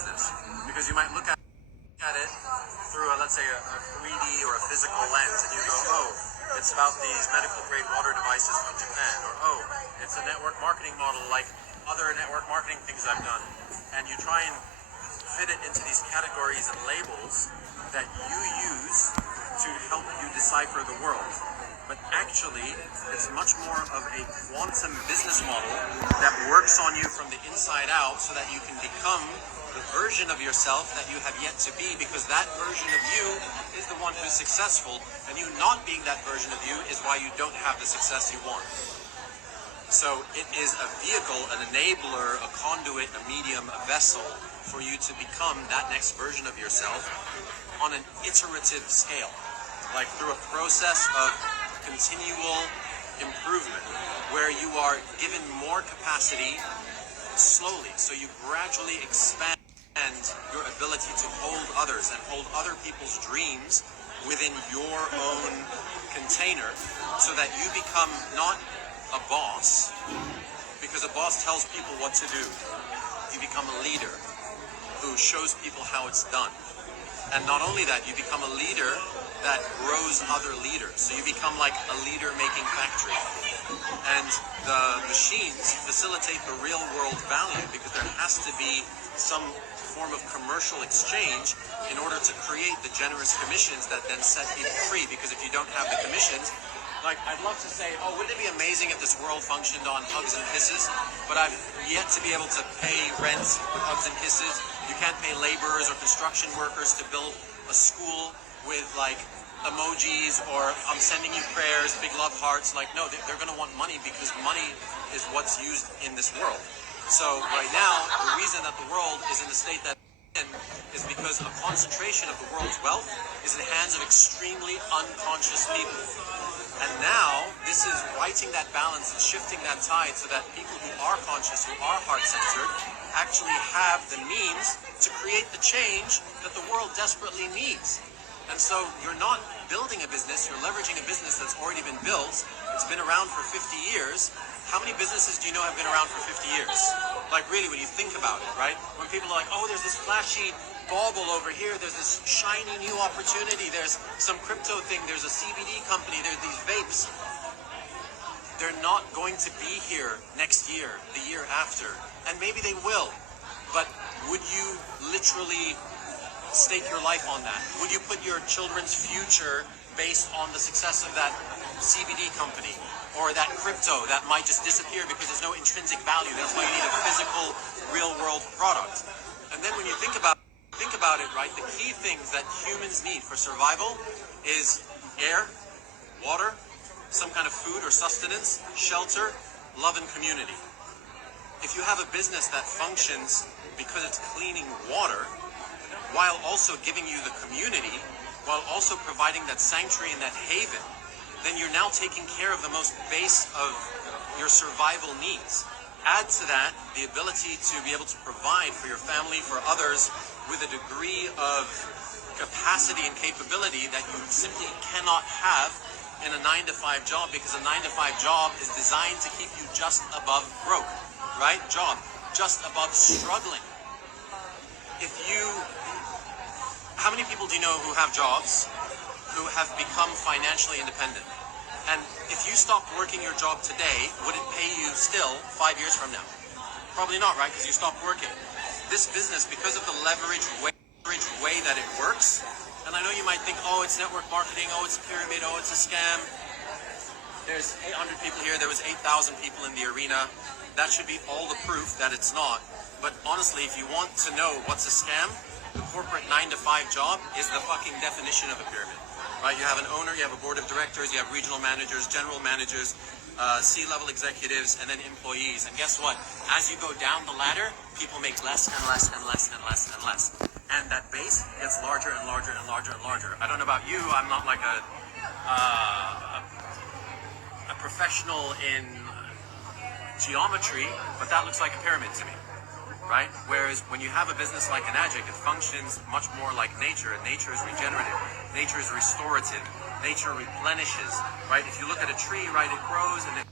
business, because you might look at it through, let's say, a 3D or a physical lens, and you go, oh, it's about these medical grade water devices from Japan, or oh, it's a network marketing model like other network marketing things I've done, and you try and fit it into these categories and labels that you use to help you decipher the world. But actually, it's much more of a quantum business model that works on you from the inside out so that you can become the version of yourself that you have yet to be, because that version of you is the one who's successful, and you not being that version of you is why you don't have the success you want. So it is a vehicle, an enabler, a conduit, a medium, a vessel for you to become that next version of yourself on an iterative scale, like through a process of continual improvement, where you are given more capacity slowly. So you gradually expand your ability to hold others and hold other people's dreams within your own container, so that you become not a boss, because a boss tells people what to do. You become a leader who shows people how it's done. And not only that, you become a leader that grows other leaders. So you become like a leader-making factory. And the machines facilitate the real-world value, because there has to be some form of commercial exchange in order to create the generous commissions that then set people free. Because if you don't have the commissions, like, I'd love to say, oh, wouldn't it be amazing if this world functioned on hugs and kisses? But I've yet to be able to pay rent with hugs and kisses. You can't pay laborers or construction workers to build a school with, like, emojis, or I'm sending you prayers, big love hearts. Like, no, they're going to want money, because money is what's used in this world. So right now, the reason that the world is in the state that it's in is because a concentration of the world's wealth is in the hands of extremely unconscious people. And now, this is righting that balance and shifting that tide, so that people who are conscious, who are heart-centered, actually have the means to create the change that the world desperately needs. And so you're not building a business, you're leveraging a business that's already been built. It's been around for 50 years. How many businesses do you know have been around for 50 years? Like, really, when you think about it, right? When people are like, oh, there's this flashy bauble over here, there's this shiny new opportunity, there's some crypto thing, there's a CBD company, there's these vapes. They're not going to be here next year, the year after, and maybe they will. But would you literally stake your life on that? Would you put your children's future based on the success of that CBD company or that crypto that might just disappear because there's no intrinsic value? That's why you need a physical, real-world product. And then when you think about it, right, the key things that humans need for survival is air, water, some kind of food or sustenance, shelter, love, and community. If you have a business that functions because it's cleaning water, while also giving you the community, while also providing that sanctuary and that haven, then you're now taking care of the most base of your survival needs. Add to that the ability to be able to provide for your family, for others, with a degree of capacity and capability that you simply cannot have in a 9-to-5 job, because a 9-to-5 job is designed to keep you just above broke, right? Job, just above struggling. How many people do you know who have jobs, who have become financially independent? And if you stopped working your job today, would it pay you still 5 years from now? Probably not, right? Because you stopped working. This business, because of the leverage way that it works, and I know you might think, oh, it's network marketing, oh, it's a pyramid, oh, it's a scam. There's 800 people here, there was 8,000 people in the arena. That should be all the proof that it's not. But honestly, if you want to know what's a scam, the corporate 9-to-5 job is the fucking definition of a pyramid, right? You have an owner, you have a board of directors, you have regional managers, general managers, C-level executives, and then employees. And guess what? As you go down the ladder, people make less and less and less and less and less. And that base gets larger and larger and larger and larger. I don't know about you, I'm not like a professional in geometry, but that looks like a pyramid to me. Right? Whereas when you have a business like Enagic, it functions much more like nature, and nature is regenerative, nature is restorative, nature replenishes, right? If you look at a tree, right, it grows and it